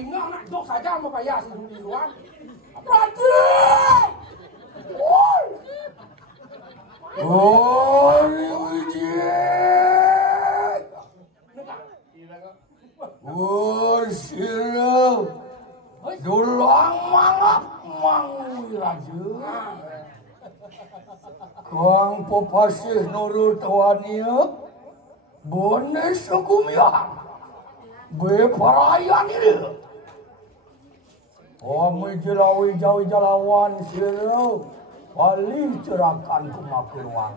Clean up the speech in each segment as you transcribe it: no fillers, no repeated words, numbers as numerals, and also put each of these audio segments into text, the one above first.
ingat nak jok saja mau bayar sendirian. Berarti. Oh, wijit. Oh, sirah. Dulang mangap mangui raja. Kang popasih nurut wania. Bones hukumiah. Beparayan ini. Kami jelawi jauh jalawan sirah. Paling cerahkan kumakuruan.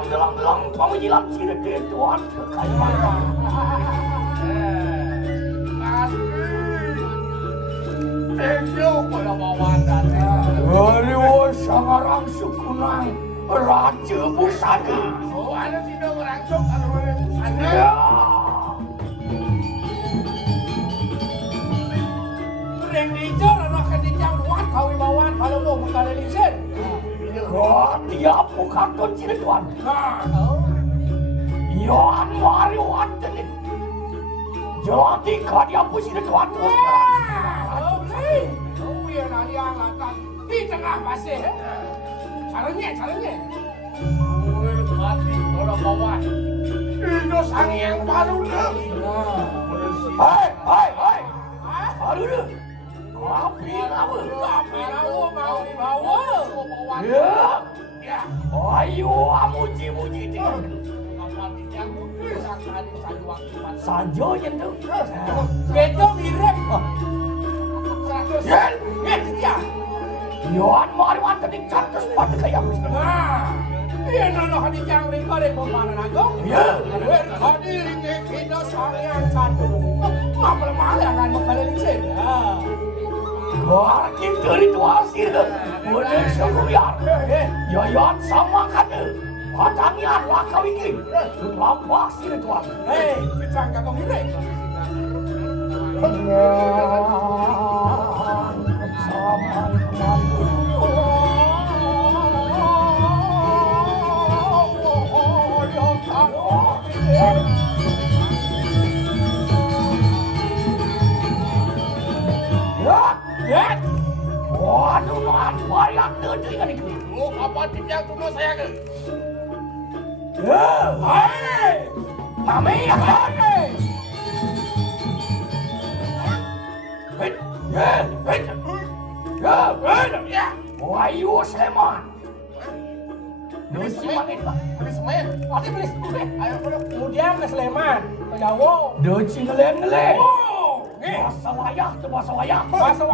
Kita Delong, kamu jilat sirah dia tuan kekaya mana? Tengok pada bawan dari sangarang sukunang raja busana. Oh, ada tidak orang cok kalau orang busana. Ya. Yang dijar anak kedijang buat kawi bawan kalau mau bukan lingsen. Dia bukan kunci tuan. Yohan Mariwan tenin. Jadi dia pusing tuan. Oh, ya nanti angkat di tengah pasir. Caranya. Mati orang bawan. Itu sang yang baru dah. Hai. Baru dah. Kopi lawa mau dibawa. Ya. Ayo muji dia. Saja yang tu. Betul mirip. Ya. Yohan Mariwan ketik cantik pada kayak macam. Dia nak hadi jang ringkar yang mana nagong? Ya. Hadi ringkar kita sayang cantik. Apa malah akan mengkali lingsen? Wah, kita ritual sirah. Boleh syukur. Yohan sama kata. Patangnya lah kau ini. Lampak sirah tuan. Hei, kita kagak mirip. Waduh, banyak terjadi kan itu. Oh, apa tidak tunggu saya ke? Hai, mami, hai. Wahyu Sleman. Beli Sleman. Kemudian ke Sleman, ke Jawa. Deci ngeleng. Bahasa wayah tu bahasa wayah.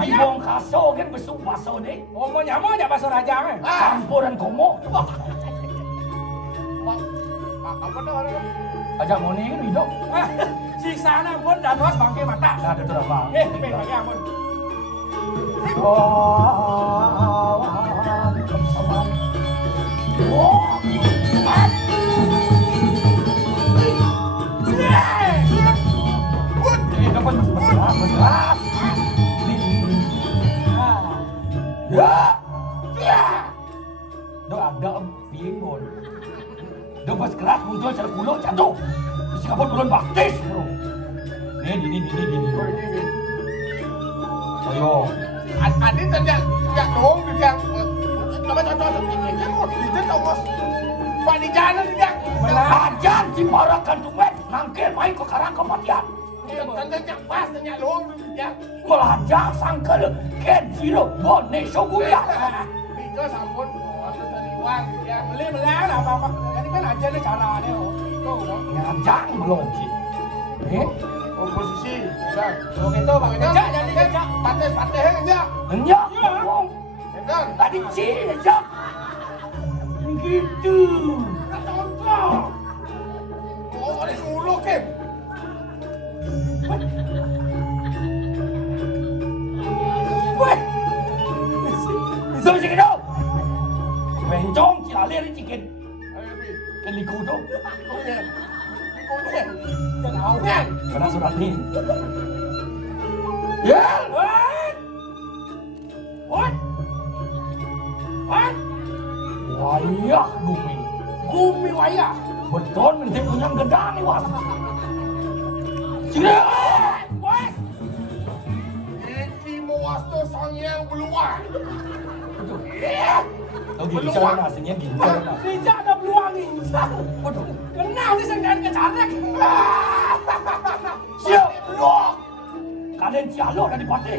Ibong kaso kan besuk baso ni. Oh, nyama aja bahasa raja kan. Campur dan komo. Apa dah orang? Ajak moni kan hidup. Si sana pun dan was bangke mata. Ada tu dah bang. Main lagi amun. Đó ada pieng bon. Đó pas keras muncul cara kulo jatuh. Si kapal bulan baptis, bro. Ini. Ayo. Adi tidak dong, tidak Coba cocok ini kok itu tongos. Pak di jalan dia. Melajan di marakan dumet nangkil main ke karang kematian. Tanda pas tanya luang ya. Melajar sangkel ken zero bone soguya. Itu sampun tadi uang ya beli lah apa-apa. Ini kan aja nih caranya. Itu Nyajang belum sih. Komposisi. Ya. Kalau gitu Bang Ejak jadi Ejak pates aja. Enyak. Kan Tadi sih aja. Gitu. Contoh. Oh, ada dulu Kim. Weh. Bisa sih gitu. Bencong ci alir cikin. Ayo Bi. Keliku tuh. Kuyen. Kuyen. Jangan kuyen. Karena surat ini. Ya. What? Wayah Gumi wayah. Betul nanti punya gedang nih was. Cire. Wes. Iki muasto sangyang beluang. Lagi bicara nasinya ginjal mas. Tidak ada beluang ini. Waduh. Kenal nih senggan kecarek. Siap beluang. Kalian cialo dari pati.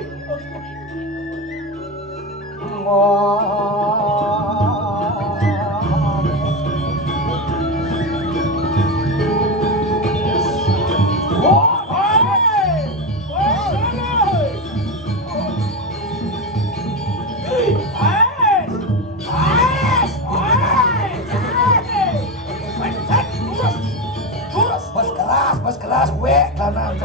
Bas keras, wek karena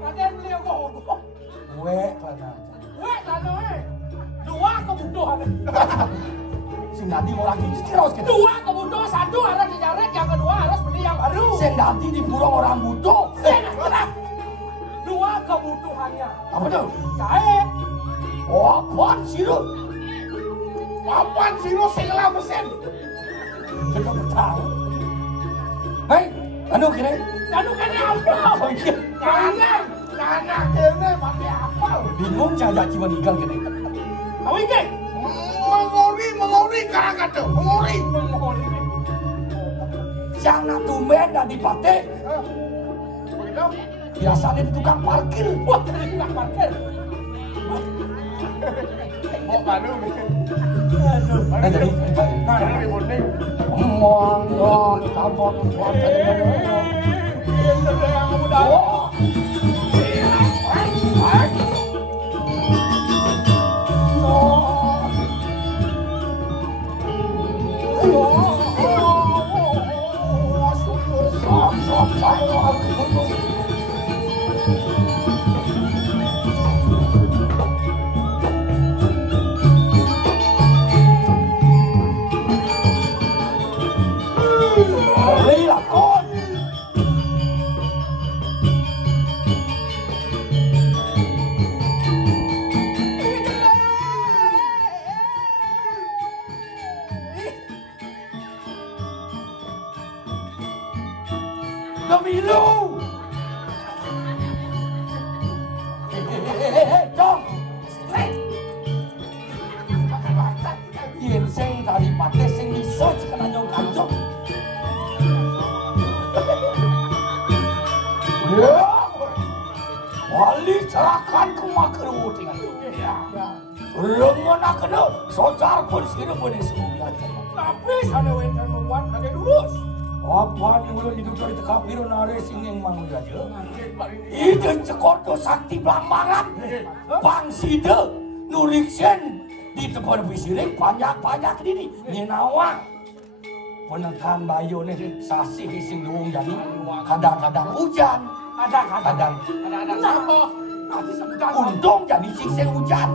Raden beliau kok. wek karena Dua kebutuhan. sing dadi mau lagi ciros gitu. Dua kebutuhan, satu harus dijarek, yang kedua harus beli yang baru. Sing dadi diburung orang butuh. Dua kebutuhannya. Apa tuh? Jahit. Oh, apaan sih lu? Apaan sih lo segala mesin? Kita bertahu. Hei, anu kira? Anu kene apa? Oh iya. Karena kene pakai apa? Bingung caca ciwan igal kene. Awi ke? Mengori karang kata. Mengori. Jangan tumben dan dipate. Begitu? Biasanya di tukang parkir. Wah, dari tukang parkir. Mau baru nih. Nah jadi, Nah, dari bonding. ngomong kamu parkir. Itu yang muda. Belilah kon. Pemilu. Dong. Yen sing dari pate sing iso kena nyong kancok. Ya. Wali celakan kumaker wutingan. Ya. Lengan akena socar pun sira pun semua. Tapi sana wentan membuat lagi lurus. Apa ni ulo hidup dari tekap biru nare singing mangu aja. Itu cekoto sakti belambangan. Bang Sida Nuriksen di tempat bisirik banyak ini nyenawa. Penekan bayu nih sasih sing luung jadi kadang-kadang hujan. Kadang-kadang untung jadi sing hujan.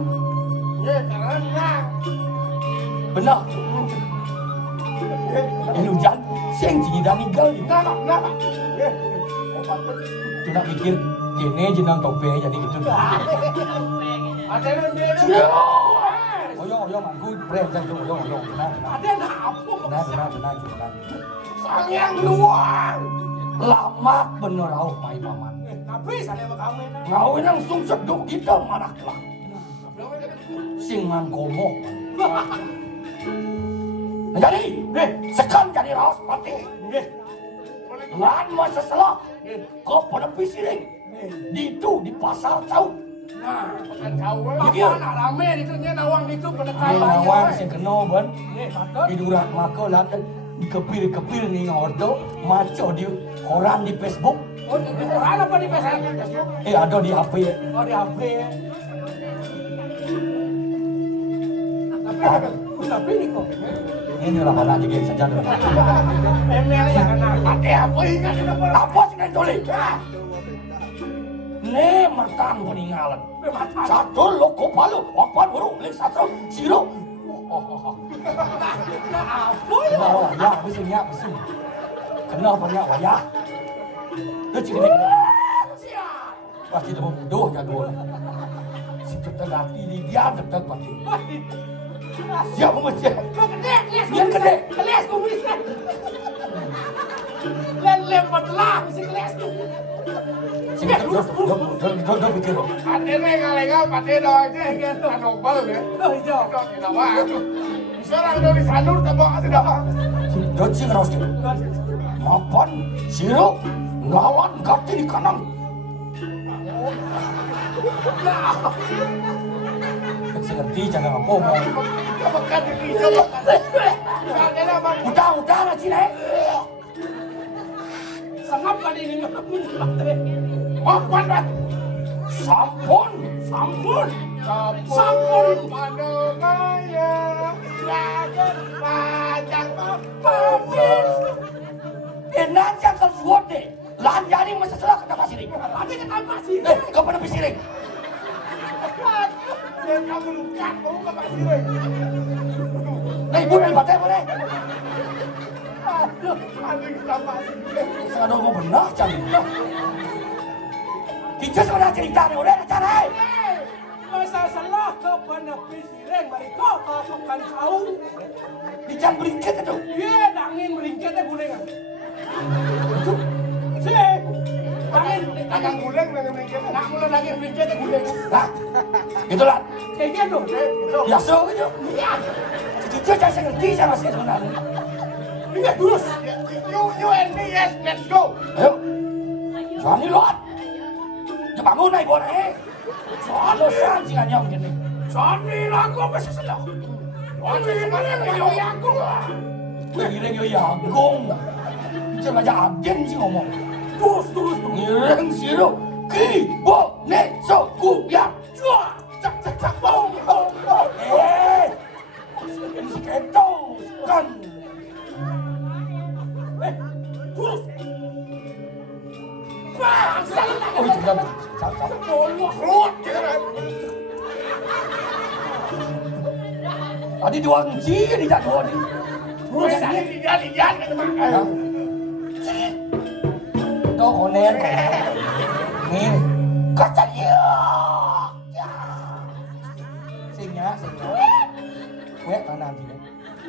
Ya, karena Benar. Ini hujan sing jindan ninggal di kenapa? Kita pikir kene jenang tope jadi gitu. Ada yang dia. Ya. Oyo mangku brem jangan oyo. Tenang. Ada yang apa? Tenang. Sang yang luang. Lama bener au mai paman. Tapi sana sama kamu enak. Ngawin langsung seduk kita manak lah. sing mangkomo. Jadi, sekan jadi raos pati. Lan masa salah, kau pada pisiring. Di itu di pasar cau. Nah, bukan jauh lah. Mana rame itu nya nawang itu pada kaya. Nawang sing kena ban. Hiduran maka lah kepir nih ngordo maco di koran di Facebook. Oh, di koran apa di Facebook? Ada di HP. Oh, di HP. Tapi ini kok. Ini lah kalau aja kayak saja. Emel ya kan. Pakai apa ingat apa sih yang tulis? Nih mertang peninggalan. Satu loko palu, wapan burung, lek satu siro. Apa ya? Ya, bisingnya bising. Kenal banyak waya. Kecil ni. Pasti tu bodoh jago. Si tergati di dia tetap pasti. Siapa macam? Yang gede. Kelas ku bisa. Lem betelah si kelas tu. Dah pikir. Ade ni ngalengal pade doang je gitu anobal ya. Oh iya. Tidak wah. Sekarang dari sanur tambah tidak wah. Dah cing raus ke. Mapan siro ngawan gati di kanan. Seperti jangan apa mau. Makan di hijau. Ada nama. Udah lah cile. Sangap kan ini makan dah. Sampun. Sampun pada kaya lagan panjang papin. Enak jangan suat deh. Lahan jadi masa salah kata pasiring. Ada kata pasiring. Kau pada pasiring. Dan kamu luka, kamu ke pasiring. Ibu dari batai boleh. Aduh, kita pasiring. Saya mau benar cari. Kita sebenarnya cerita ni boleh cara. Masa salah kepada pasiring, mereka pasukan kau. Dijang beringkit itu. Iya, dangin beringkitnya gulingan. Itu. Si, dangin guling dengan beringkitnya. Nak mula dangin beringkitnya guling. Nah, itulah. Kayak gitu. Biasa gitu. Kita jangan ngerti sama saya sebenarnya. Ingat terus. You and me, yes, let's go. Ayo. Johnny Lot. Bangun naik boleh. Soalnya saja nyam gini. Johnny lagu masih sedang. Johnny sebenarnya kayak Agung lah. Ngiring yo Agung. Jangan aja agen sih ngomong. Terus. Ngiring siro. Ki bo ne so ku ya. Cua. Cak bong. Ini si keto kan. Terus. Wah, salah. Oh, jangan. Ruat. Tadi dua kunci di jatuh ni. Terus lihat ke tempat. Itu konen. Ni kaca dia. Singnya. Weh kanan sini.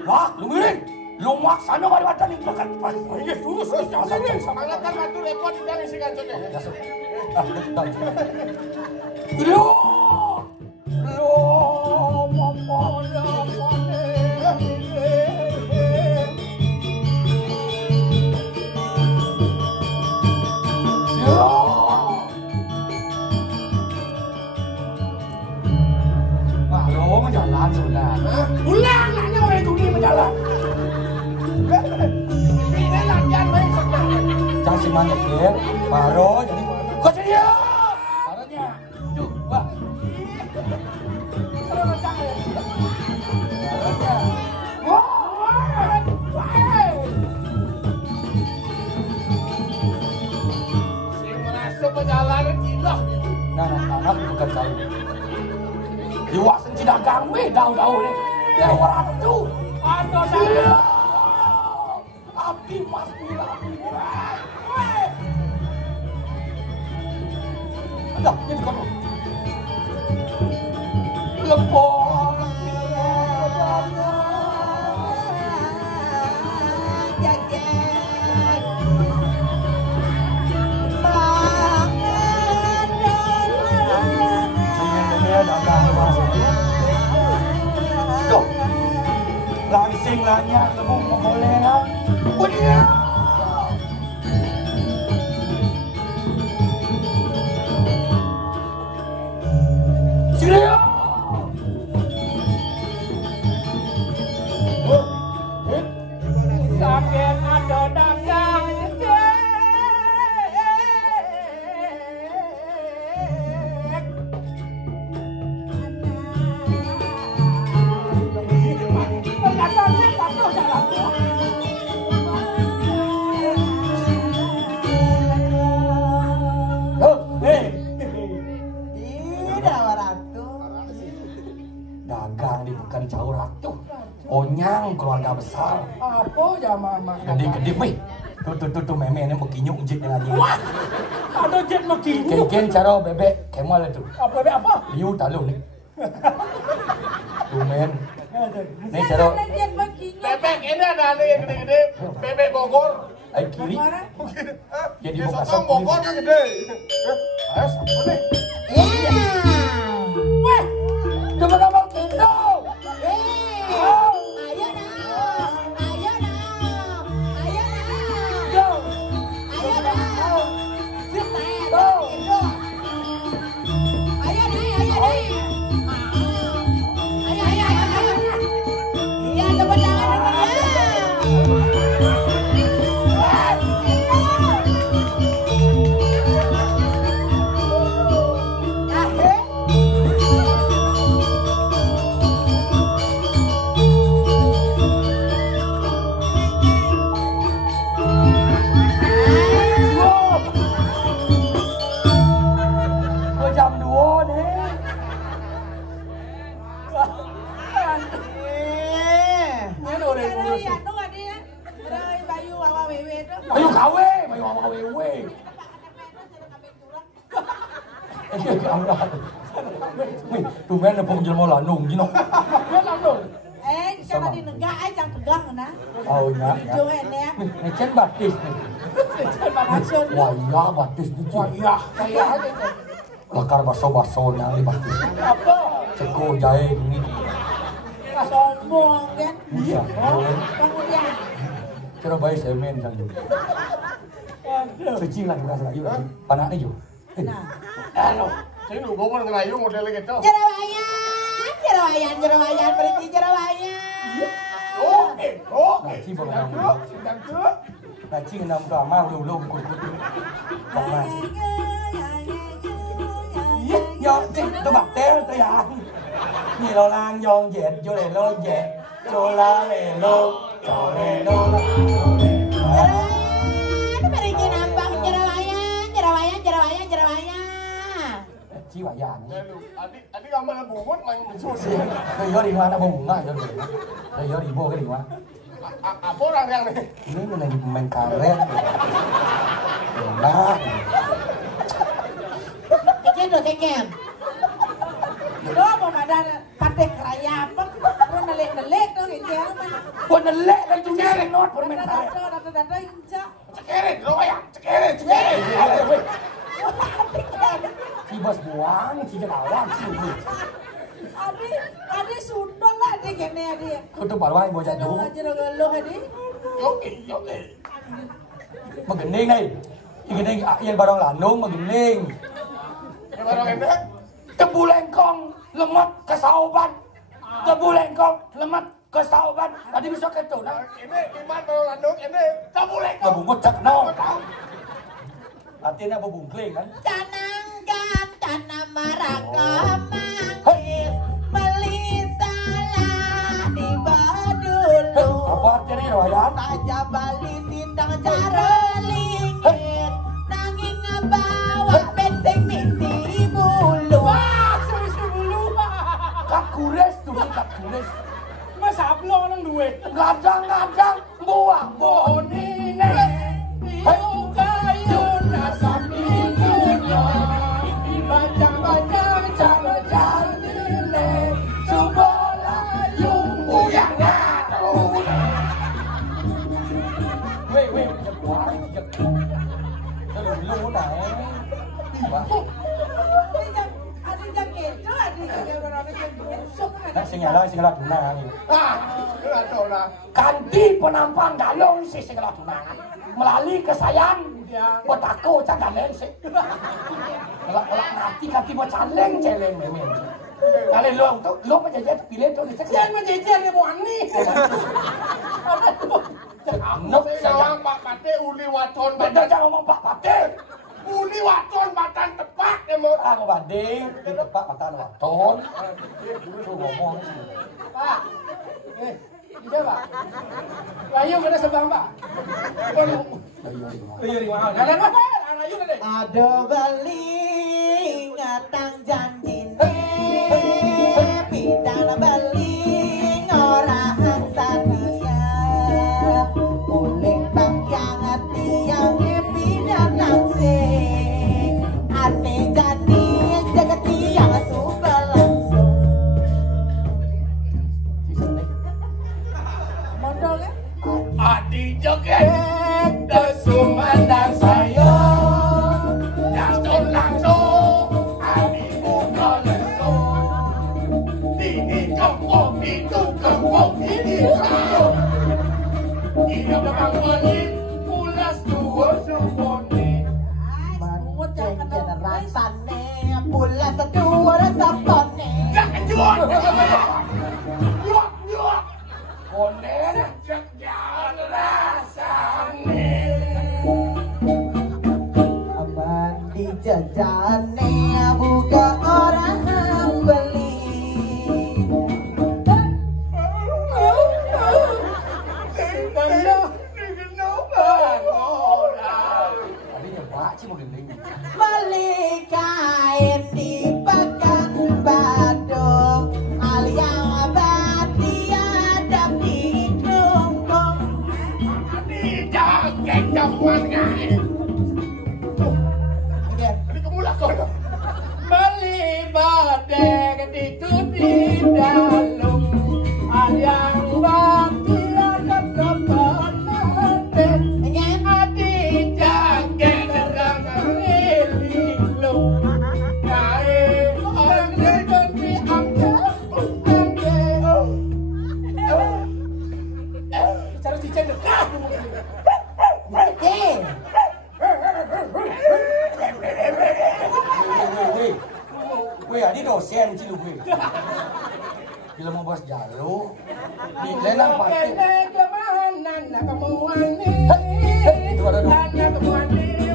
Wah, lu miring. Lu maksana mari watan ni makan pas. Ini terus jangan sama kan batu repot dan isi kancotnya. Betul. Lu menjalan sudah. Pulang nanya orang itu ni menjalan. Ini lanjut main sebenarnya. Jangan semuanya dia, baru jadi kau ceria. Barunya, tuh, wah. Kalau macam ni. Barunya, Si merasa perjalanan gila. nah, anak bukan saya. Diwasan tidak gambe, daun ni. Dia orang tu. Ada Iya. Api pasti api. Ada, itu kan. Lepon. Ini dah dah. Tuh. Langsing lanya temu pemoleran. Punya. Siria. Sakit ada dagang dagang di Pekan Jauh Ratu. Onyang keluarga besar. apa ya mama? Gede-gede weh. Tuh meme ini beginyuk jit dengan dia. Wah, ada jet begini. Ken cara bebek kemal itu. Apa bebek apa? Liu talu nih. Tuh men. Nih cara Bebek ini ada yang gede-gede. Bebek Bogor. ai kiri. Jadi Ya, buka sotong Bogor yang gede. Ayo, apa nih? Weh, coba ngomong gitu. Jam 2 nih. Ini udah ngurus. Ayo kawe, ayo awewe. Wih, tuh men nepung jelma lanung gino. Jangan dinegak, jangan tegang nah. Oh ya. Joen ya. Ngecen batis nih. Maksud lu? Wah iya batis itu. Wah, iya, kayak aja. Lakar baso-baso yang di batis. Apa? Ceko jahe ini. Sombong kan? Iya. Kemudian Cara bayi semen saja. Suci lagi rasa lagi. Panaknya juga. nah. Ano, sino gawin ngerayu model gitu? Jerawayan pergi jerawayan. Oke. Naci bagaimana? Naci enam kamar lu kut-kut. Kamar. Yo, cik, tôi bật té tôi à. Nhìn lo lang yon dẹt, vô lề lô dẹt, cho la lề lô, cho lề lô. Pergi nambang jerawayan. Chí bà già này. Adi gambar bungut main mensusi. Tôi nhớ đi hoa nó bùng ngay rồi. Tôi nhớ đi vô cái đi hoa. Apa orang yang nih? Ini lagi main karet. Nah, Kecil kekem. Do mau ada pandai keraya apa? Orang nelek tuh kecil kan. buat nelek dan juga not buat main karet. Dada inca. Cekeret, loyang, cekeret. Si bos buang, si jerawan, si ibu. Adi sundol lah adi kene adi. Tutup parwai buat jatuh. Jero gelo adi. Yoke. Magening này. Ini yang barang landung magening. Yang barang enak. Tebu lengkong lemat kesauban. Tebu lengkong lemat kesauban. Tadi bisa ketu nah. Ini iman barang landung ini. Kamu leko. Ngebungut cek no. Artinya bubungkling kan. Canangkan tanah marakamangkis beli salah di badulu. Apa artinya riwayat? Saja bali sindang jarelingit nanging ngebawa bensin misi bulu. Wah, susu bulu. Kakures tuh kakures. Masa ablo nang duwe. Gadang-gadang buah bonine. Bajang-bajang cara-cara nilai sebelah jumbo yang ngaruh. Weh, jepang, jepang. Lu này. Adi jang itu adi jang orang yang busuk kan sing elok sing ladunang. Ora. Kanti penampang dalung sing ladunangan. Melali kesayang botaku candalen sik. Kelak nanti kanti mau caleng celeng memen. Kali lo penjajan pilih tuh di Jangan menjejer ya Bu Ani. Anok Saya Pak Pate uli waton beda jangan ngomong Pak Pate. uli waton batan tepak emot. Aku banding di tempat matan waton. Tuh ngomong sih. Pak. Iya Pak. Layu mana sebang Pak? Layu di mana? Kalian apa? Layu deh. Ada beling ngatang janjine pidana beling orang satia uling bang yang hati yang pidana sing aneh jadi jaga tiang suka langsung modalnya Adi joget desumandang saya langsung Adi buka lesung ini kempok itu kempok ini kau ini belakang manis pulas dua sempurni Mancing rasane pulas dua sapone jangan jual jual konen jangan rasane aman di jajane buka orang beli beli kain di pekan Badung aliang bati ada di Klungkung di jaket jaman ngai ini kemulak kau beli badek itu di dalam aliang bati ada kepan adi jaket ini dosen sih lu gue. Bila mau bos jalu, di lenang pasti. Kemahanan kemuan nih, Anak kemuan nih,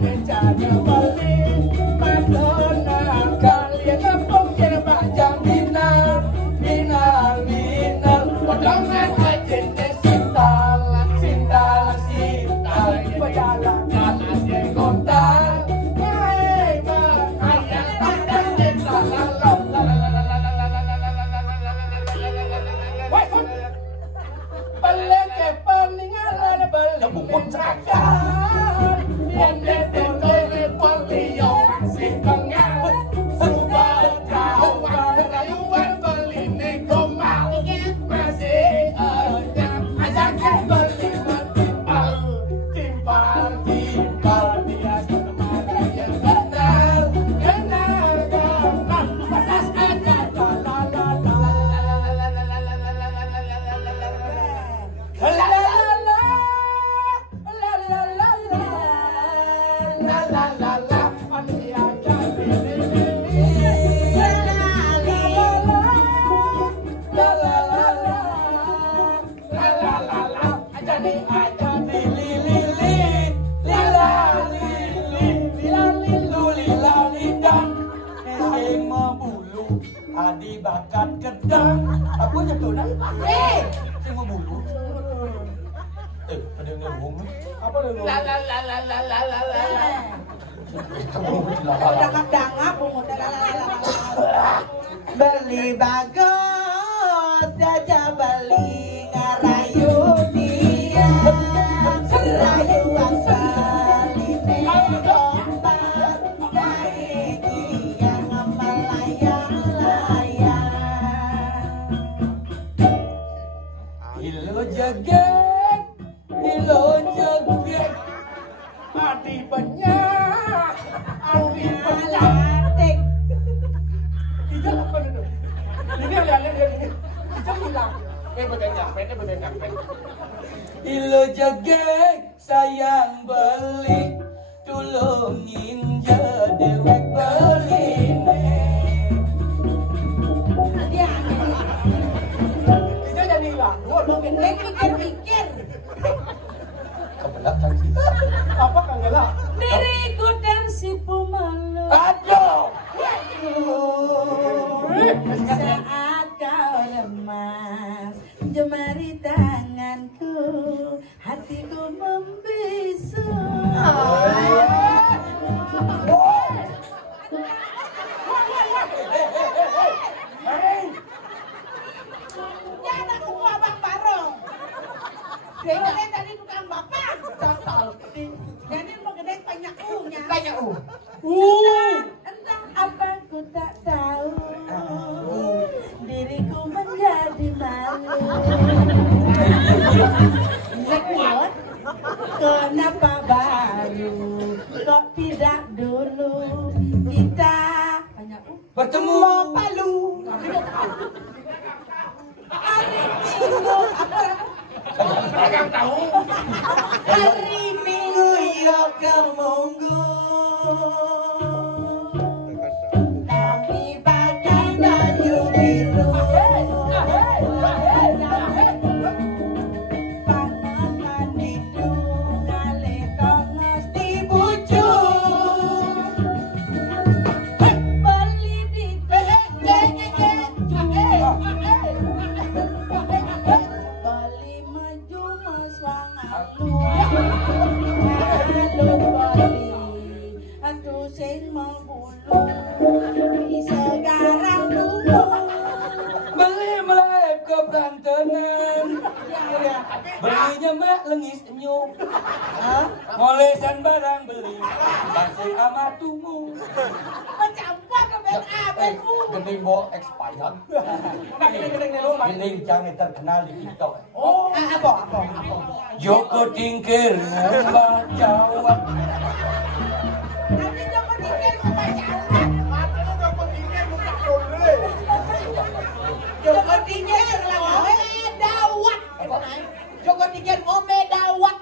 menjaga balik, madonna kalian nepung kira panjang binal, potongan aja sintal, berjalan kalah jenggotan. Adi bakat kedang, aku nyetul dah. Saya mau bulu. Ada yang ngomong. Apa ada ngomong? dangap-dangap beli bagus daja beli ngarayu dia rayu asali tempat dari dia melayang-layang Hilo jaget, hilo jaget, Mati banyak, Audi banyak. Alatik Tidak apa itu. Ini lihat ini. Itu hilang. Betul nyampe. Ilo jegek sayang beli tulungin jedewek beline. Dia Itu jadi hilang. mengendek mikir-mikir. Kebelah canggih. Apa Kang Gela? Diriku dan si pemalu. Aduh. Saat kau lemas, jemari tanganku, hatiku membisu. Jangan aku abang bareng. Dia tadi tukang bapak, contoh. Jadi mengenai banyak U-nya. Banyak U. Entah apa ku tak tahu. Diriku menjadi malu. Zekut, kenapa baru? Kok tidak dulu? Kita banyak U. Bertemu Palu. Hari Minggu apa? Kagak tahu. Hari Minggu yo kemunggu. Kami pakai baju biru. Panganan itu ngale tongos di bucu. Beli di beli maju meswangan lu. Halo bali, atuh sing menghulu di sekarang dulu. beli melep ke Brantenan. Belinya mak lengis enyum. Ngolesan barang beli. Kasih amatumu. Mencampur ke band A, band U. Gening bo expired. Nah, gini nih rumah. Gening jangan terkenal di TikTok. Oh, apa? Joko Tingkir ngembang jawab. Nanti Joko Tingkir membaca ulang. Joko Tingkir lawan dawat. Joko Tingkir ome dawat.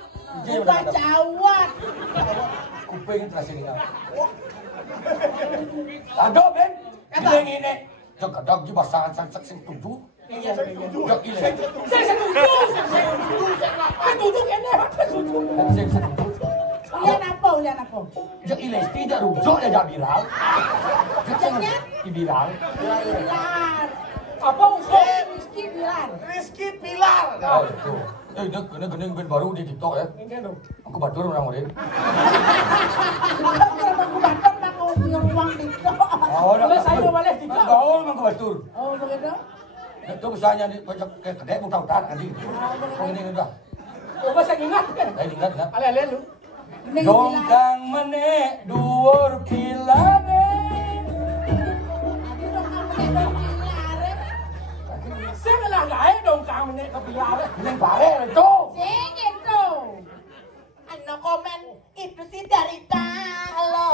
Membaca awat. Kuping terasa ini. Aduh Ben, gening ini. Jok di pasangan sansak sing tujuh. Jok ile. Saya setuju. Setuju kene. Sing setuju. Lihat apa? Jok ile tidak rujuk ya jadi viral. Jaknya? Di viral. Pilar. Apa usul? Rizky Pilar. Rizky Pilar. Oh, itu. Ini gening Ben baru di TikTok ya. Ini dong. Aku batur orang model. Kalau aku batok aku punya ruang di Oh, Boleh saya mau balik TikTok. Gaul mang batur. Oh begitu? Itu misalnya di pojok ke kedai mutar-mutar anjing. Oh ini udah. Coba saya ingat kan. Ingat. Ale lu. Dongkang meneh dhuwur pilare. Saya ngelah gae dong kang nek ke Pilar. Ning bare itu. Sing itu. Ano komen itu sih dari lo.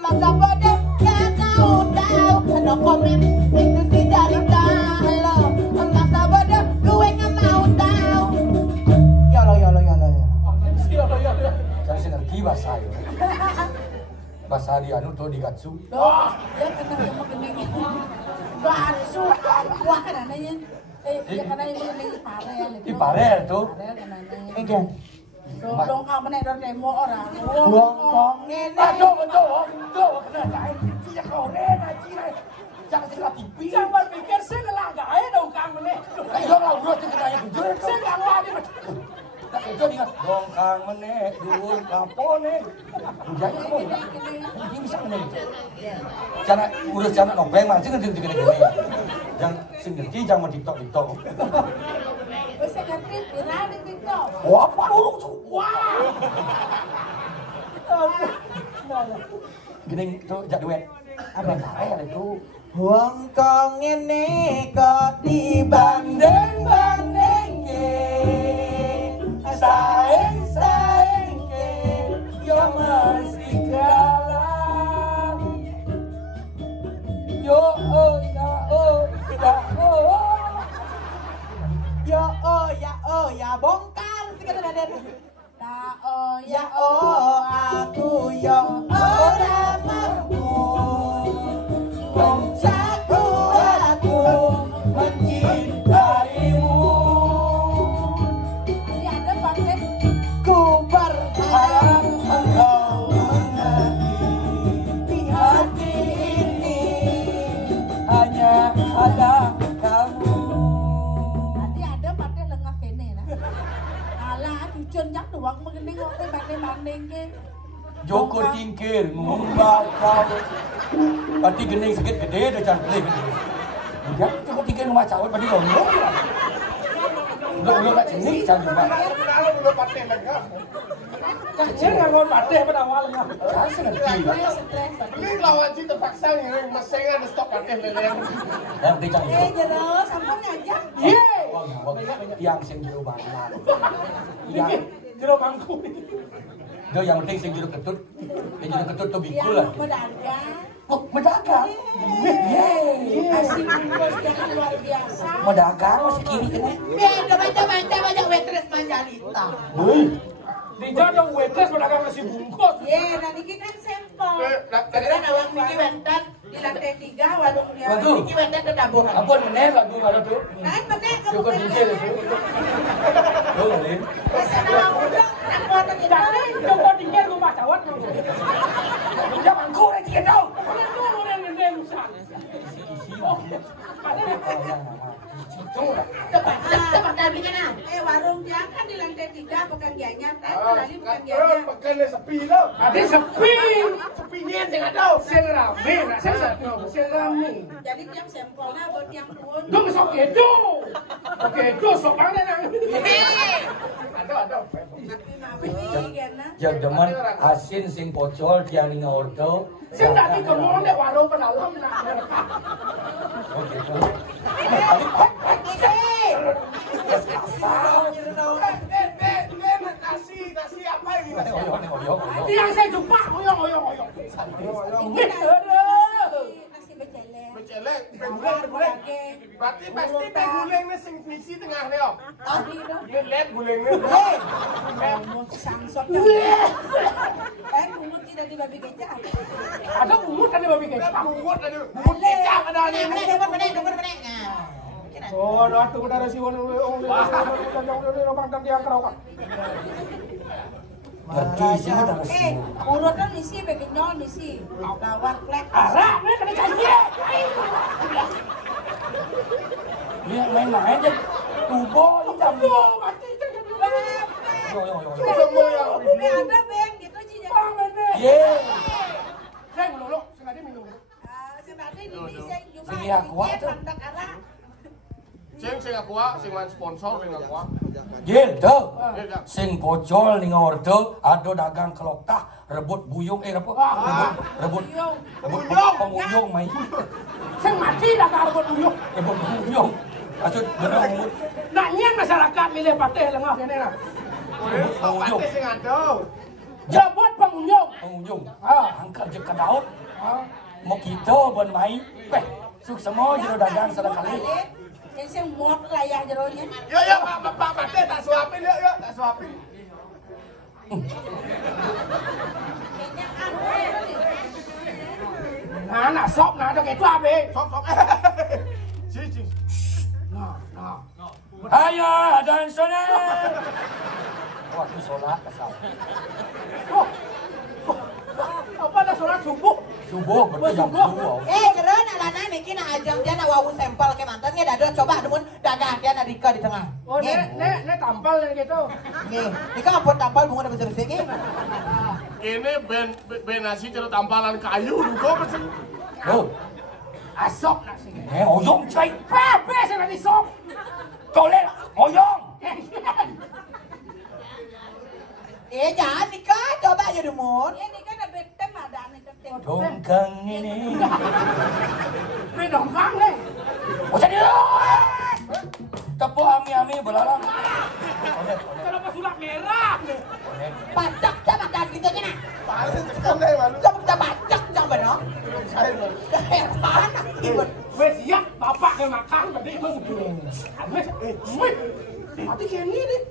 Masa bodoh gak kau tahu. Ano komen itu sih dari lo. Masa bodoh gue gak mau tahu. Yolo. Iya. Jangan sih ngerti bahasa ya. Bahasa di anu tuh di Gatsu. Loh, ya kena yang begini. Gatsu, wah kan ananya. Ya karena yang begini parel itu. Di Parel tuh. Parel kan ananya. Dong kau menedor demo orang. Wong ngene. Aduh betul. Kena saya. Tidak kau anjing. Jangan sih TV. Jangan pikir saya ngelah gae dong kang nek. Ayo lah urut kita yang jujur. Saya nggak ngerti. Itu ingat dongkang meneh dhuwur kapone. Jangan kamu. Ini bisa meneh. Jangan urus jangan nopeng mah sing gini. Jangan sing ngerti jangan TikTok. Bisa ngerti viral di TikTok. Wah, apa urus? Wah. Gini itu jak duet. Apa saya itu? Wong kok ngene kok Dibanding saeng ke yo mesti kalah yo ya wong mengene kok banding-banding ke. Joko tingkir ngumbal kau. Pati gening sakit gede dah cantik. Ya, Joko tingkir rumah cawat padi lo. Lo nak sini cantik banget. Belum patih lagi. Kecil nggak mau patih pada awalnya. Saya ngerti. Beli lawan sih terpaksa nih, masanya ada stok patih lele. Yang penting cantik. Jero sampun aja. Ye. Yang sing jero banget. Yang jero bangku. Dia yang penting sing jero ketut. Yang jero ketut tuh bikul lah. Pedagang. Oh, mendagang. Yeay. Asing bungkus yang luar biasa. Mendagang masih kini kena. Baca waitress Manjalita. Wih. Di jadong waitress pedagang nasi bungkus. Ye, nah ini kan sampel. Tadi kan awang Miki Wentan di lantai 3 warung dia. Waduh. Miki Wentan ke dapur. Ampun meneh lagu mana tuh? Nah, bener kamu Syukur tingkir itu. Oh, Lin. Pesan awang udah, nak potong itu. Jadi Joko tingkir rumah cawat. Dia bangku lagi dia tahu. Cepat dari mana? Warung dia kan di lantai 3 bukan gianya. Tadi bukan gianya. Makan sepi loh. Ada sepi. Sepinya yang ada. Sing rame, nak saya sepi. Sing rame. Jadi tiap sampelnya buat yang pun. Dong sok itu. Oke, itu sok mana nang. Ada. Ya demen asin sing pocol tiang ning ordo. Sing tadi kemulung dek warung pedalam nak. Oke. Nasi apa ini? Tiang saya jumpa, oyong. Nasi beceleng. Beceleng, guling. Berarti pasti guling ni sing misi tengah ni om. Ini led guling ni. Sangsot. Bungut tidak di babi kecap. Ada bungut ada babi kecap. Bungut kecap ada ni. Bener. Oh, dah tu dah rasi wan orang dan dia kerau kan. Ngerti sini tak mesti. Urutan misi bikin nol misi. Lawan flag. Arah, ni kena janji. Dia main-main je. Tubo ni jam. Mati jangan. Yo. Ada beng gitu sih. Ye. Saya minum, sengaja minum. Senada ini saya juga. Sini aku tu. Sing aku sing main sponsor sing aku. Gitu. Sing pocol ning ordo ada dagang kelokah rebut buyung apa? Rebut pemuyung mai. Sing mati dah rebut buyung. Rebut buyung. Maksud bener Nak nyen masyarakat milih patih lengah kene lah. pemuyung. Sing ada. Jabot pengunjung. Pemuyung. Angkat je ke daun. Mau kita bon mai. Suk semua jero dagang sekali. Yang saya muat layar jeronya. Ya, Pak Patih tak suapin ya, tak suapin. Kayaknya aneh. Nah, sok nah ada kayak itu abe. Sok. Si. Nah. Ayo dan sana. Waktu sholat kesal. Apa dah sholat subuh? Subuh berarti jam 2. Jeron alana niki na ajang dia na wawu sampel ke mantannya dado coba demun dagang dia na Rika di tengah. Oh, nek tampal gitu. Nih, Rika ampun tampal bunga besar segi. Ini ben nasi kalau tampalan kayu juga betul. Loh, Asok nasi. oyong cai. Pepe saya nanti sok. Toleh oyong. Jangan Rika coba aja demun. Rika na betem ada nih betem. Dongkang ini. Ini dongkang nih. Oh jadi. Tepuk ami-ami belalang. Kenapa sulap merah? Pacak coba dan gitu kan. Pandai malu. Coba kita pacak coba no. Heran ibu. Wes siap bapak ke makan tadi emang Wes. Mati kini deh.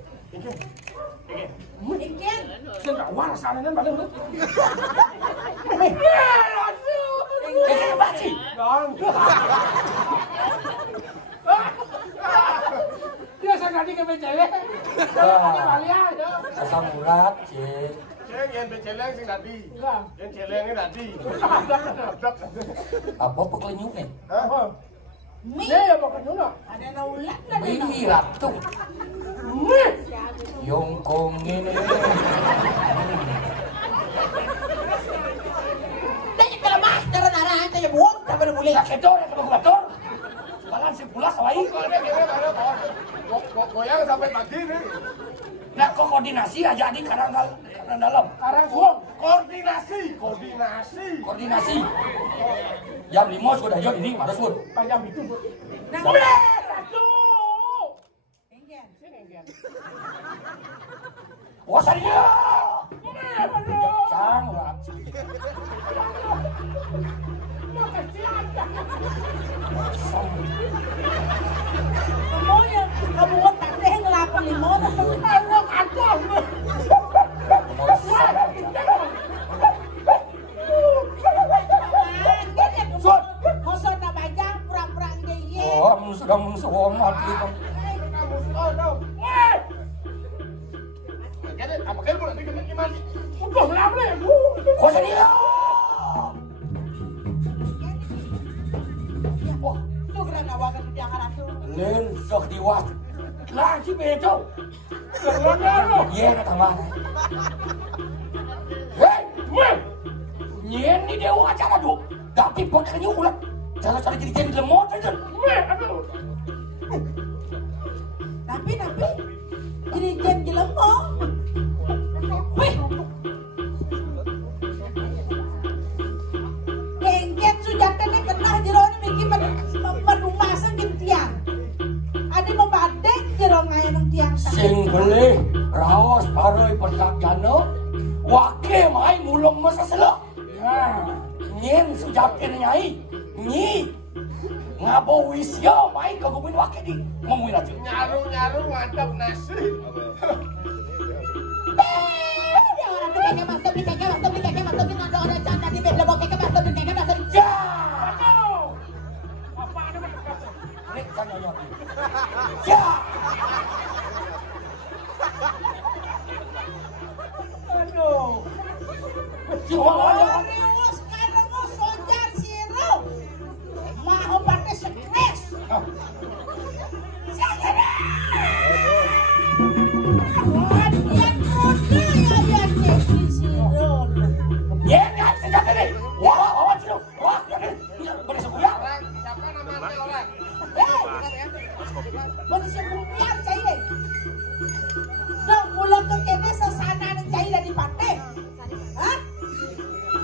Ikan. Saya tak waras sana nan balik lu. Ini baci. Dong. Dia sangat di kebeceleng. Asam urat, cik. Yang beceleng sing tadi. Yang celengnya tadi. Apa pekelenyuk nih? Mi. Dia ya bukan juga. Ada na ulat na Wih, ratu. Mi. Yongkong ini. Dahil ka lamah, naran-arahan tayo buwag, dapat na muli. Sakito ya ke batur. Balan si pulas awai. Goyang sampai pagi nih. Nah kok koordinasi aja di karang dalam. Sekarang koordinasi. Koordinasi. Jam 5 sudah jod ini mana sud. Panjang itu. Nah, Puasanya. Cang lah. kamu otak deh ngelapan limon. Kosong na bajang, pura-pura ngeye. Oh, sudah mengsuwon mati. Jadi apa kan boleh bikin gimana? Udah berapa nih? Puasanya. Wah, tuh gerak nawakan di angkaran tuh. Len sok diwas. Lah si beto. Iya na tambah. Hei, nyen ni dewa acara do. Tapi pakai ulat. Cara-cara jadi jen lemot aja. Tapi jadi jam jelemo. Wih. Engket sudah tadi kena jerone miki madumasan di tiang. Ada membadek jerong ngayon tiang. Sing boleh raos paroi perkak jano. Wake mai mulung masa selok. Nyen sujapin nyai. Nyi. Ngabo wisyo mai kagubin wake di memuin aja. Nyaru ngadap nasi. Ya. Nek kana nyobi. Ya. Aduh. Siapa nama orang? Manusia bumpian cai dong mulut ke kene sesana ng cai dari pantai. Hah?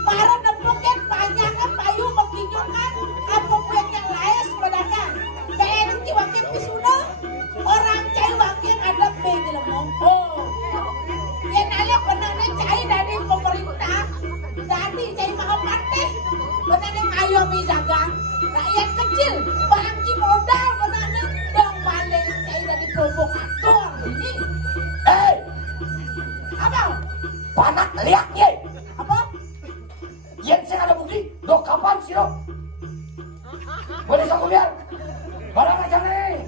Para nempukin panjangan payu menginyokan apa buat yang lain sebenarnya. Kayak nanti wakil pisuna orang cai wakil ada di lemong. Oh, yang nanya benarnya cai dari pemerintah, dari cai mahal pantai, benarnya ngayomi dagang. Rakyat kecil, bagi modal benarnya dong balik cai dari provokator ini. Apa? Panak liak ye. Apa? Yen sing ada bukti, do kapan sih lo? Boleh saya lihat? Barang aja nih.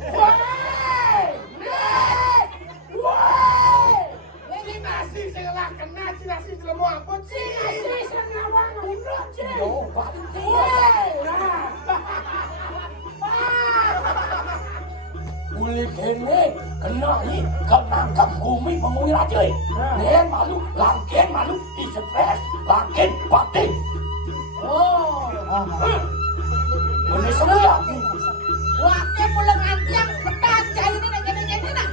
Ini nasi segala kena nasi jelemu apa sih? Nasi senawang udah sih. Yo, pasti. Uli kene kena ni kenangkap bumi menguir aja. Nen malu, langken malu, disepres, langken pati. Oh. Boleh semua. Wakil pulang antiang petan cai ini nak kena nak.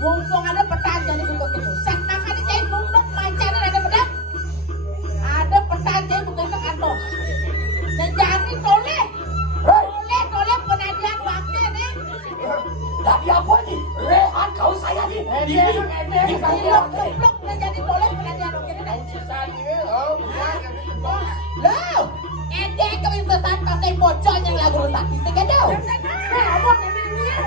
Mumpung ada petan jadi buka gitu. Senang ada cai mumpung mancan ada pedang. Ada petan cai bukan ke kantong. Dan jadi toleh. Toleh penadian wakil ni. Jadi apa ni? Rehan kau saya ni. Di Blok dan jadi toleh penadian wakil ni. Loh, ede kau itu santai saya bocor yang lagu rusak. Tiga dah. Apa namanya?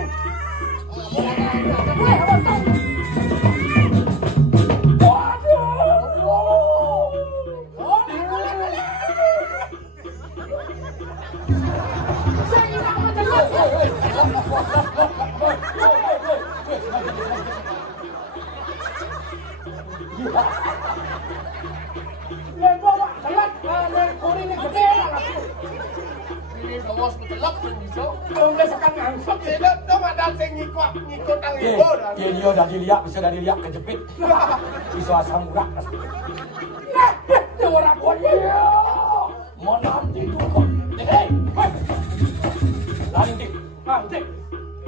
Ini bawa sebetelak pun bisa. Udah sekarang ngangkep. Itu ada sing ngikut ang ibu. Dia dah dilihat, bisa dah dilihat kejepit. Isu asam urak. Itu orang punya. Mau nanti tu kau. Hei, nanti. Nanti.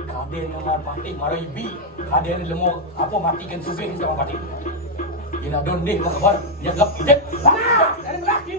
Kaden nama pati maribi. Kaden lemu apa matikan subing sama pati. Ina don deh kabar. Dia gelap hidup. Lah, dari laki.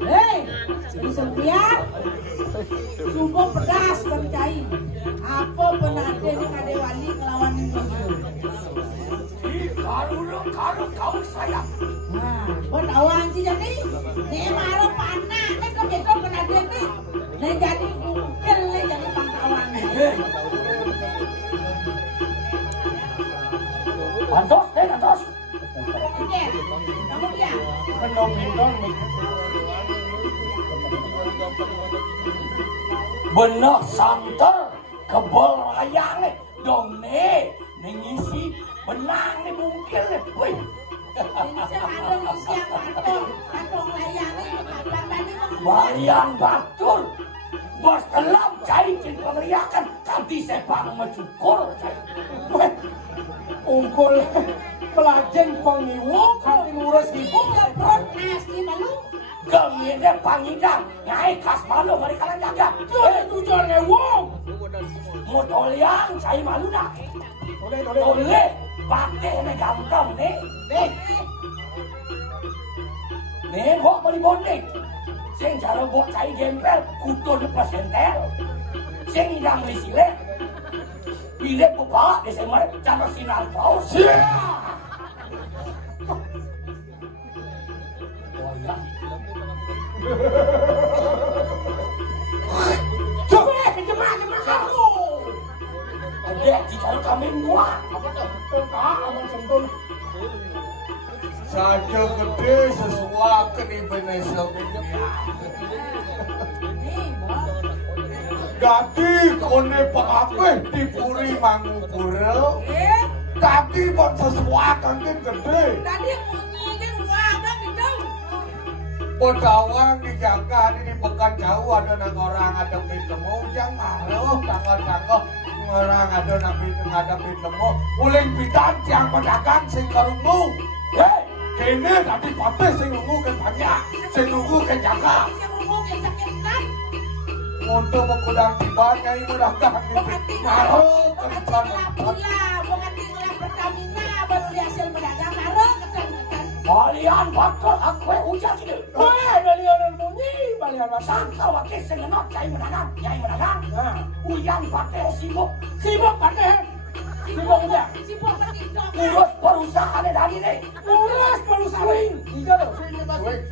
Hei, Sylvia, sumpah pedas bercai. Apa penade ni kade wali kelawan Kalau kau sayang. Nah, bertawan sih jadi. Ni maro panah, ni kau betul penade ni. Ni jadi mungkin ni jadi pangkawan ni. Antos, antos. Okey, kamu dia. Benar santer kebal layang ni dong ni mengisi benang ni mungkin ni woi Ini sekarang siang patong layang ni Bayan batul bos telam cai cin pemeriakan kanti sepang mencukur cai Ungkul pelajen pengiwo kanti ngurus ibu. perut asli malu. Gemide pangidang ngai kas malu mereka lang jaga Tujuan ngewong. motoliang cai malu nak oleh pakai ni gampang ni ni kok beli bondik sing cara buat cai gempel kutu di presenter sing hidang di sile bilik buka di sing mereka cara sinar paus Jemaah aku. Ada jika kami dua. Apa tu? Abang sentul. Saja gede sesuatu di Indonesia. Dati kone pakapeh di Puri Mangupura. Dati pun sesuatu kan gede. Tadi bunyi dia ada gitu. Pedawang dijaga di Pekan Jauh ada nang orang ada pitemu jangan malu tanggal-tanggal orang ada nang pitemu uling pitan tiang pedagang sing karungmu kene tadi pateh sing nunggu ke banyak sing nunggu ke jaga untuk mengundang tiba nyai mudah-mudahan di malu Bukan Pertamina baru dihasil pedagang marah Kalian bakal aku hujan gitu. Balian bunyi, balian Sangka wakil sengenot nyai menangan. Uyan pakai sibuk pakai. Sibuk dia. sibuk begitu. urus perusahaan dari ini. Urus perusahaan. Tiga loh.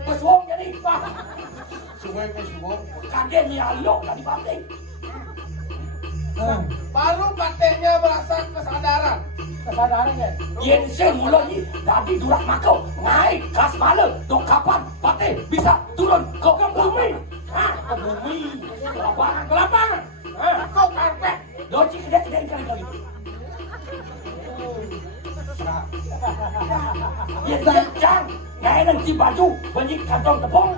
Pesuang jadi. suwe ke suwe Kaget nyalok dari pantai. Baru patehnya merasa kesadaran ya. Yen semulanya dari durak makau naik kas malam. Dok kapan pateh bisa turun ke bumi? Ke bumi. Ke lapangan. Kau karpet. Doci kedek kali. Yen kencang naik nanti baju banyak kantong tepung.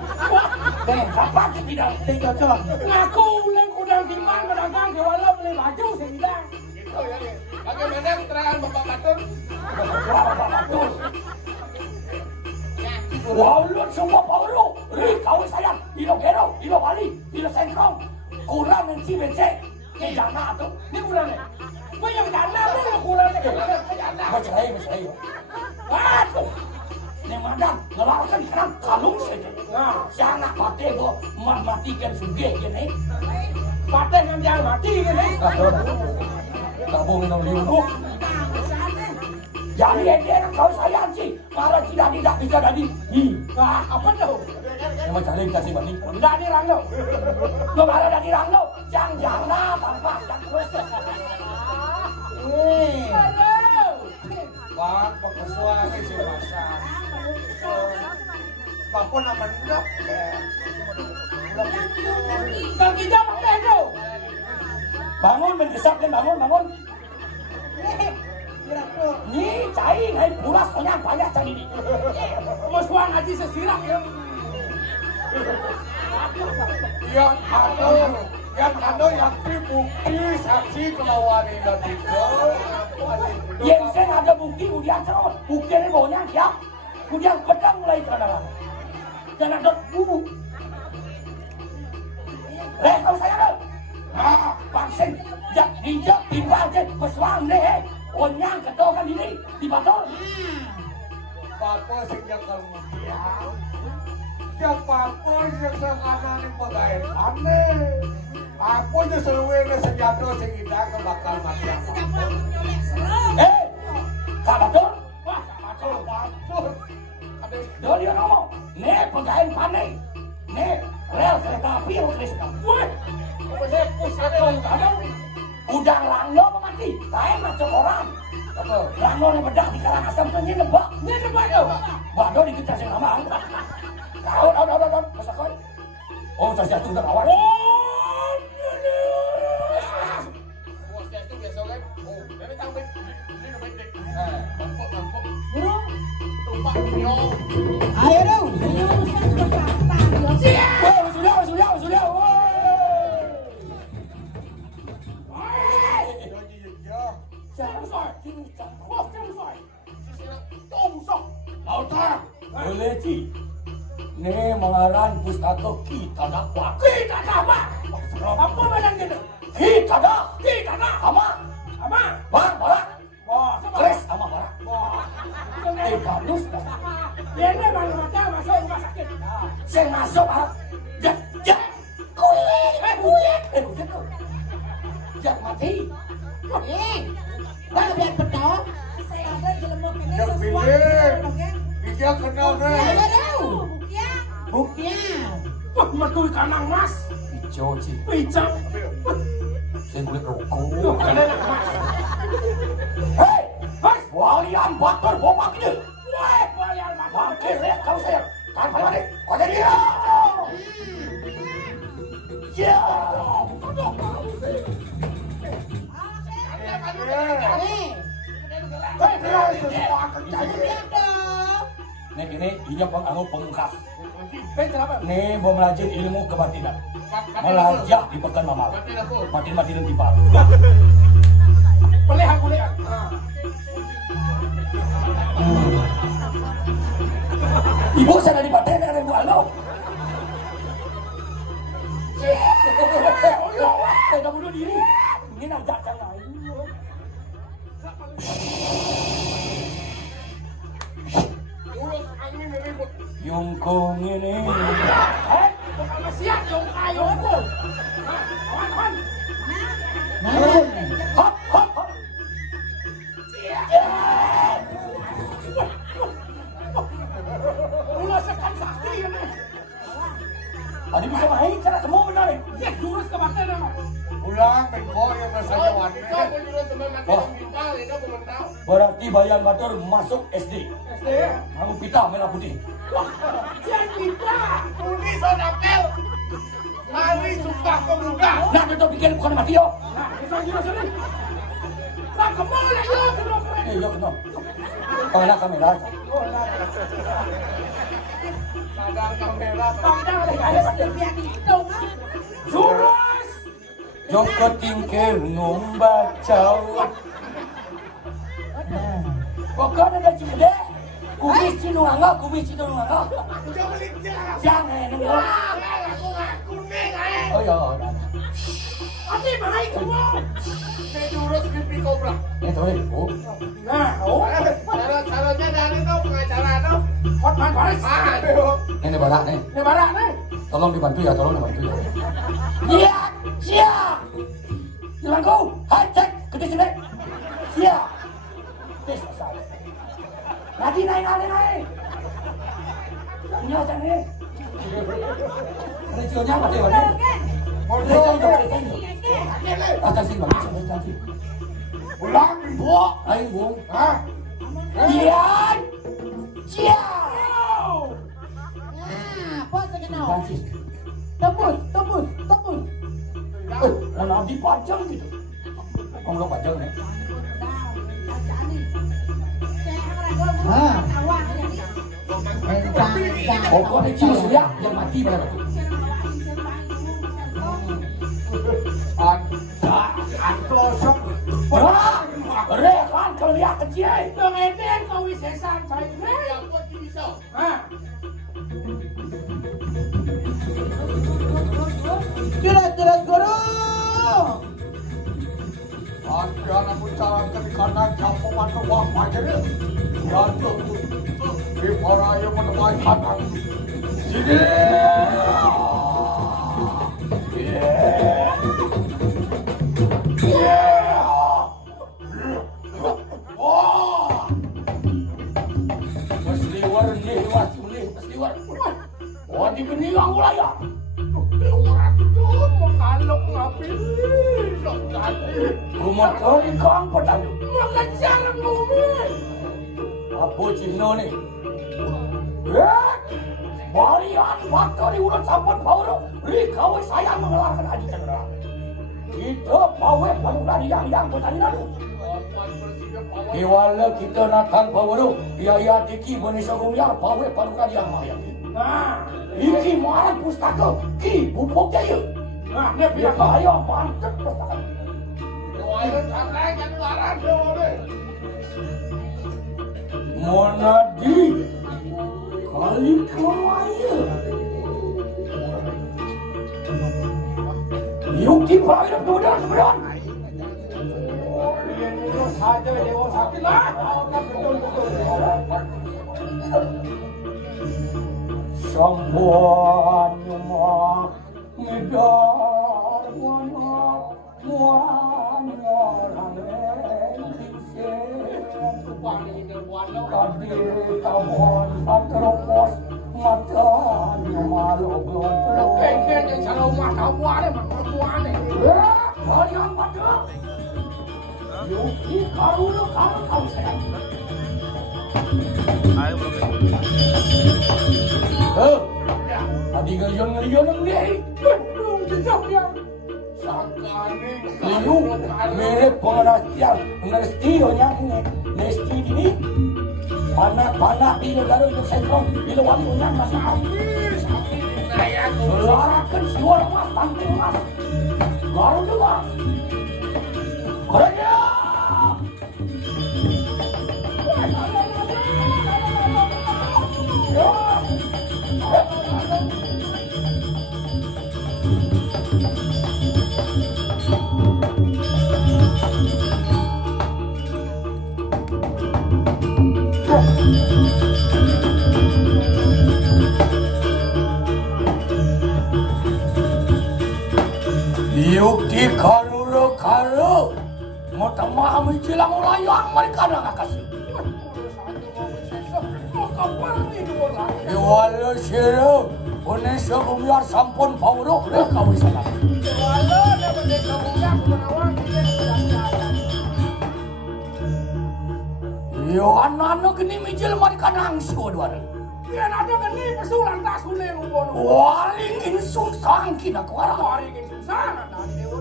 Kapan tidak? Cocok. Ngaku leng kudang timang pedagang jualan beli baju sedang. Bagaimana keterangan Bapak Batur? Walau semua paulu, kau sayang, ilo gero, ilo wali, ilo sentrong, kurang nanti becek, ni jana tu, Ini kurangnya. Banyak dana tu kurangnya. macam. Aduh, ni madang ngelarkan kerang kalung saja. Nah, si anak mati kok matikan sugih gini. Mati kan yang mati gini. Tak bohong dong liu. Jadi dia kau sayang sih, marah tidak bisa jadi. Wah, apa tuh? Yang macam ni kasih bani. Tidak dirang lo. Lo marah dah dirang lo, jangan lah, tanpa terus. Bang, pagkasuami si Masa. Bapo naman nak. Kang kita pakai tu. Bangun mendesak dan bangun. Ni cai ngai pura soalnya banyak cari ni. Muswan haji sesirak ya. Yang ada bukti saksi kelawan ini tiga. Yang saya ada bukti kemudian cerot, bukti ni banyak ya. Kemudian pedang mulai terdengar. Dan ada bubuk. Kau saya dah. Bangsen, jak dijak timbal je pesuang ni. Onyang ketokan diri di batul. Papa sejak kemudian. Papa yang sekarang ni pagain aneh. Aku je seluruhnya senjata sehingga bakal mati. Kak Batul? Wah, Batul. Dia dia ngomong, ni pegawai pandai. Ni rel kereta api yang kerja sekarang. Wah, pusat kamu. Udang langlo mati, lain macam orang. Langlo ni bedak di kalang asam tu ni nebak. Ni nebak tu. Bado dikejar si Ramang. Kau, masa kau? Oh, saya jatuh tak awal. Ayo dong. Sudah. Boleh ci. Ni mengarang pustaka kita dapat. Kita dapat. Apa badan kita? Kita dah. Ama. Bang, barak. Wah, Kres sama barak. wah. Bagus dah. Dia ni mana macam masuk rumah sakit. Saya masuk barak. Jak. Kulit. Jak mati. Dah biar pedang. Yang pilih. Dia kenal ni. Ayo dong. Buktinya. Wah, metu kanang mas. Hijau ci. Pijak. Saya kulit rokok. Hei, walian batur bomak dia. Wah, walian batur. Makin lihat kau saya. Kan pada mana? Kau jadi dia. Ya. Nih gini, iya bang anu pengungkap. Nih bom melajin ilmu kebatinan. Melajah di pekan mamal. Mati dan tiba. Pelehan. Ibu saya di paten dengan ibu alo. Saya bunuh diri. Ini najak jangan. Yungkong ini. Bukan siap dong kayu aku. Kawan. Hop. Ulas akan sakti kan. Adi bisa main cara semua benar. Ya, jurus ke batin nama. Ulang bengkok yang rasanya wanita. Berarti Bayan Batur masuk SD. SD. Kamu pita merah putih. Wah, jangan kita. Uni sonapel. Mari suka pemuda. Nah, betul pikir bukan mati yo. Nah, kita jurus ini. Lah, kemana yo? Iya, kenal. Mana kamera? Sadar kamera. Jurus. Jong ketingkir ngumbat cawat. Pokoknya ada cide. Kubis cinu angga. Jangan nengok. Oh ya, Ati bahai semua. Menurut mimpi kobra. Tuh, oh. Nah, oh. Cara-caranya dari itu pengacara itu. Hotman Paris. Ini barak nih. Ini barak nih. Tolong dibantu ya. Iya, siap. Jalan kau, cek ke sini. Siap. Tes asal. Nanti naik. Ini aja nih. Rejonya apa dia? Akan sih bang, sampai. Ulang, Bu. Ayo bung. Hah? Iya. Siap. Nah, bos kenal. Ganti. Tebus. Kalau abdi pajang gitu. Kamu lo pajang nih. Pokoknya cius ya, yang mati pada batu. Antosok. Wah, rekan kelihat kecil. Dong eden kau wisesan saya. Yang buat bisa. Hah? Jelas guru. Ada namun cara karena campur mata wah macam ni. Jatuh. Di para yang menemui kanan. Sini. Pesliwar. Oh, di Beniang mulai ya. Orang itu mengalok ngapain? Sok tadi. Rumah kali kang petani. Mengejar bumi. Apa Cina ni? Balian waktu di ulat sampun pauro. Rikawe saya mengelarkan haji cendera. Kita pawe panudari yang petani lalu. Iwala kita nakang pauro. Biaya tiki benih segumnya pawe panudari yang maya. Nah, Iki marah pustaka. Ki pupuk jaya. nah, ni Biar biar kaya mantep pustaka. Orang santai kan laran dia. Monadi kali kemaya. Yuki Prayuda Tudan seberan. itu saja dewa sakit lah. Betul. Sambuan nyuma medar wana kadir kawan pateropos matanya malu Kek yang cara rumah tahu ada mak ni. kalian pada Yuki karuno kau saya Adi ngelion ni. Belum dijawab dia. Sakani. Lalu mirip pengertian ngerestionya ini nesti ini panak di negara untuk sentrum di luar punya masalah. Saya Larakan suara mas tampil mas. Garu dua. Kerja. Yukti karu mau tamah menjelang layang mereka nak kasih. Iwala sira, Indonesia bumiar sampun pauro kau sana. Walau dapat desa budak menawan kita Yo anak gini mijil mereka nangis dua. ya ada kan ni pesulan tak sulit ubon. Waling insung sangkin aku arah. Hari ini susah nak dewa.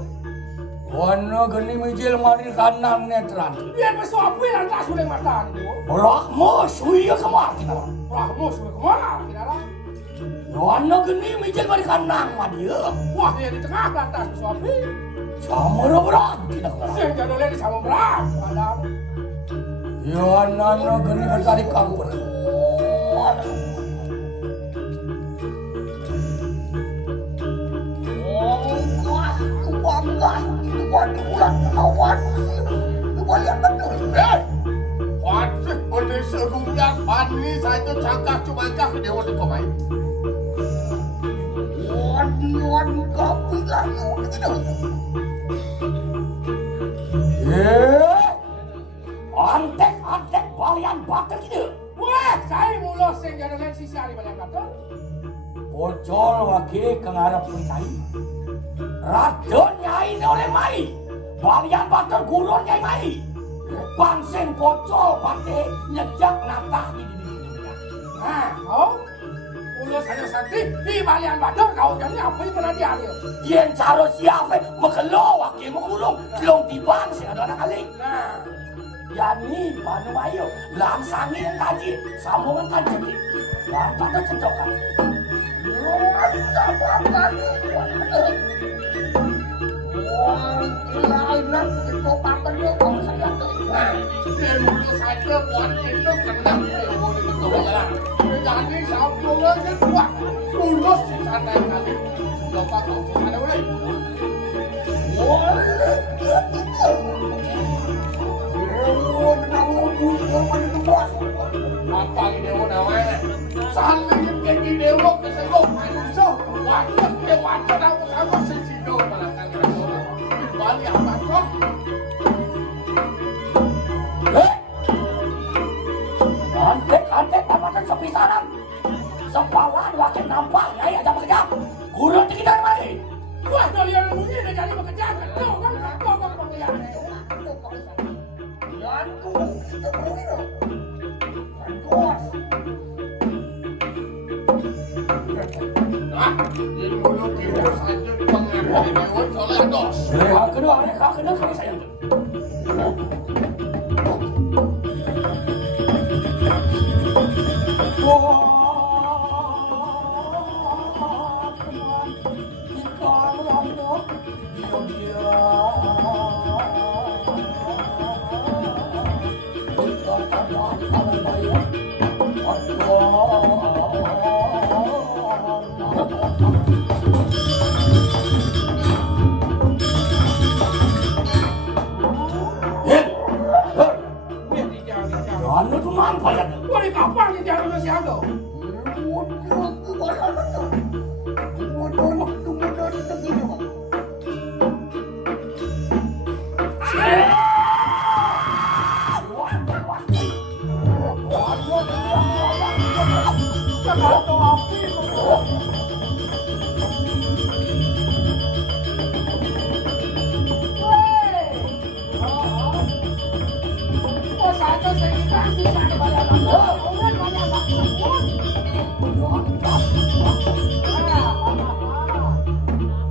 Wana geni mijil mereka nang netran. Dia pesu apa yang tak sulit mata ni dewa. Rahmo suya kemar kita. Rahmus kemana kita lah. Wana geni mijil mereka nang madia. Wah dia di tengah lantas pesu apa? Sama berat kita kemar. Saya jadi lagi sama berat. Ada. Yo anak geni berkali kampur. waduh ulang kawan. Kembalian betul. Waduh, boleh segunggang Fadli saja cakap cuma cakap dia boleh komai. Waduh, kopi lah gitu. Antek balian bater gitu. Wah, saya mulut sing jangan sisi hari balian bater. Bocol wake kengarap pencai. Radon nyai oleh mai. Balian bater gurun nyai mai. Bangseng bocol pake nyejak natah di. Nah, oh. Mulut saya santri di balian bater kau jadi apa yang pernah diambil? Yen caro siapa mekelo wake mengulung long tibang si ada anak kali. Nah, Yani panu ayo langsangin yang kaji sambungan kaji. Wah, pada cendokan. mulut saja buat itu kena boleh betul-betul. Jadi sambungan kedua mulut si tanah kali. Bapak kau si tanah boleh. Apa ini namanya? Saling jadi dewa keseluruh manusia. Waktu dewa tahu sama sesido malaikat Rasul. Bali apa kok? Antek apa kan sepisanan? Sepalan wakil nampaknya ya jam kerja. Gurun di kita lagi. Wah, kalian begini jadi bekerja kan? Kau pekerjaan. Nah, ini mulut kita saja dipengaruhi dewa oleh dos. Mereka kedua kami sayang. Anu tu nampak ya? Boleh kapan ni jangan masih ada?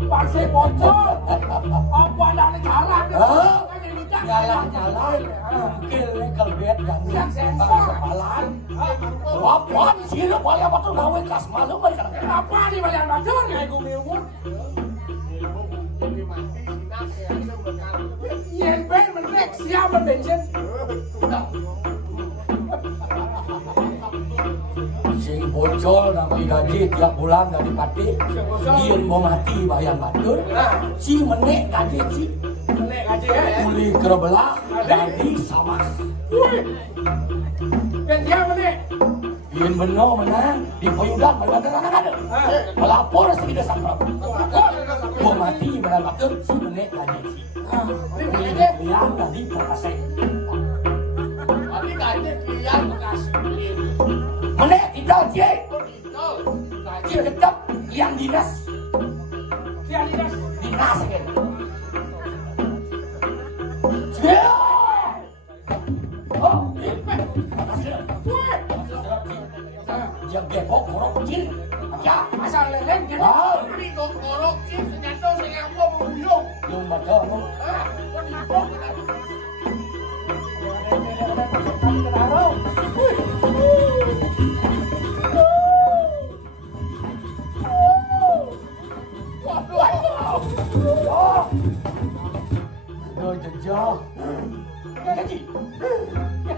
Pasir bocor, apa ada jalan? Jalan-jalan, kele kelbet yang sepalan. Wapan sih paling apa tuh gawe kas malu mereka. Apa di balian bocor? Ya ibu ilmu. Yen ben menek siapa bensin? Sing bocol nanti gaji tiap bulan dari pati. Yen mau mati bayang batur. Si menek gaji si. Menek gaji ya. Uli kerebelah gaji sama. Ben dia menek. Yen beno menang di payudan bergantung ada. Melapor si desa Prabu. Mau mati bayang batur si menek gaji si. Uli yang gaji perkasih. Tapi gaji kian bekasi. Menek tidak je. Gaji tetap yang dinas. Kian dinas. Dinas kan. Yang gebok korok kecil. Ya, Asal lelen kan. Ini kok korok sih senjata sing apa menggulung. yang baca lu. Kok dipok kan. Jauh. Gaji.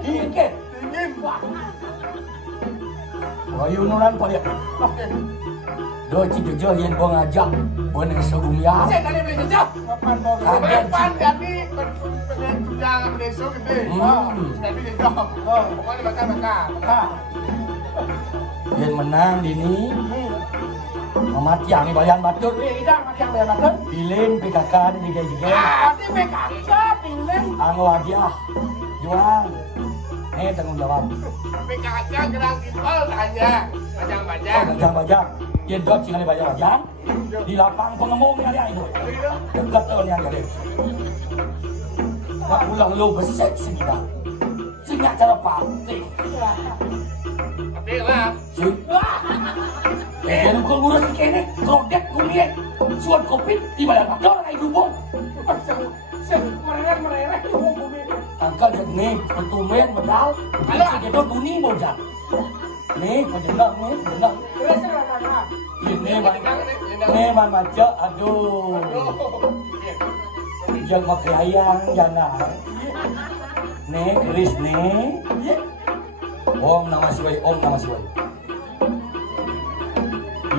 Dingin ke? Dingin. Ayo nuran pada. Do Cijejo yen gua ngajak boneng segumya. Saya tadi beli jejak. Kapan mau? Kapan jadi jangan besok gede. Jadi jejak. Pokoknya makan. Yen menang dini. Mamatiang ni balian batur. Idang macam dia makan. Pilin PKK ni juga. Tadi PKK pilih. Anu aja. Jual. Tanggung jawab. PKK gerang kitol tanya. Bajang. Bajang. Yen dot sing bajang. Di lapang pengemung ni ada itu. Dekat tu ni ada. Nak ulang lu besek segida. Singa cara pasti. Tapi lah. Yen kau ngurus kene, krodek kuliah. Suat covid di badan motor ai dubung. Mererek dubung bumi. Angkat ni petumen medal. Kalau jadi dunia bojang. Ni penjendak ni, penjendak. Ini man maca, aduh. Jangan pakai ayang, jangan. Ni keris ni. Om nama suai.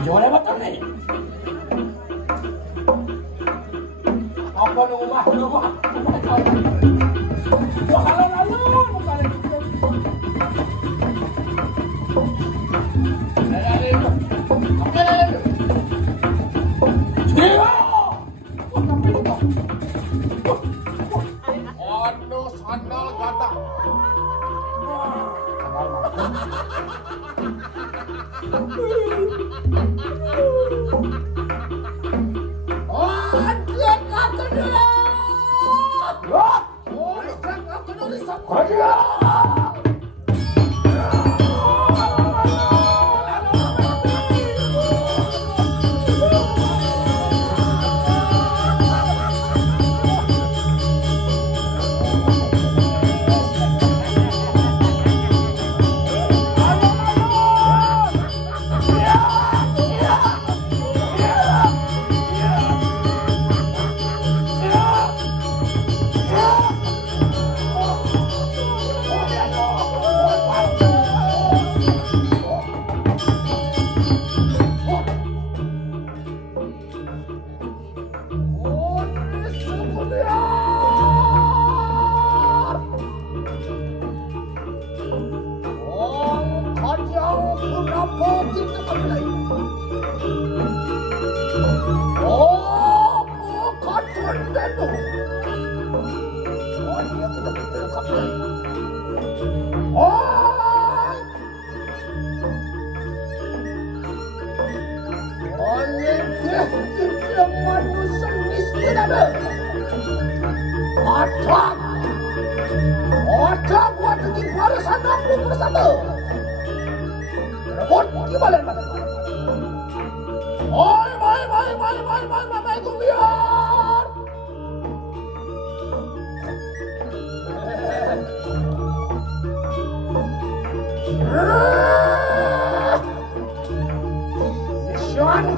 Dijawab apa tu ni? Apa rumah? Sandal gadah.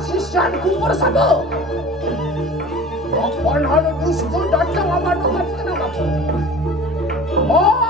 Sisyanku bersama. Kapan hal dusta datang amanah kenapa? Oh,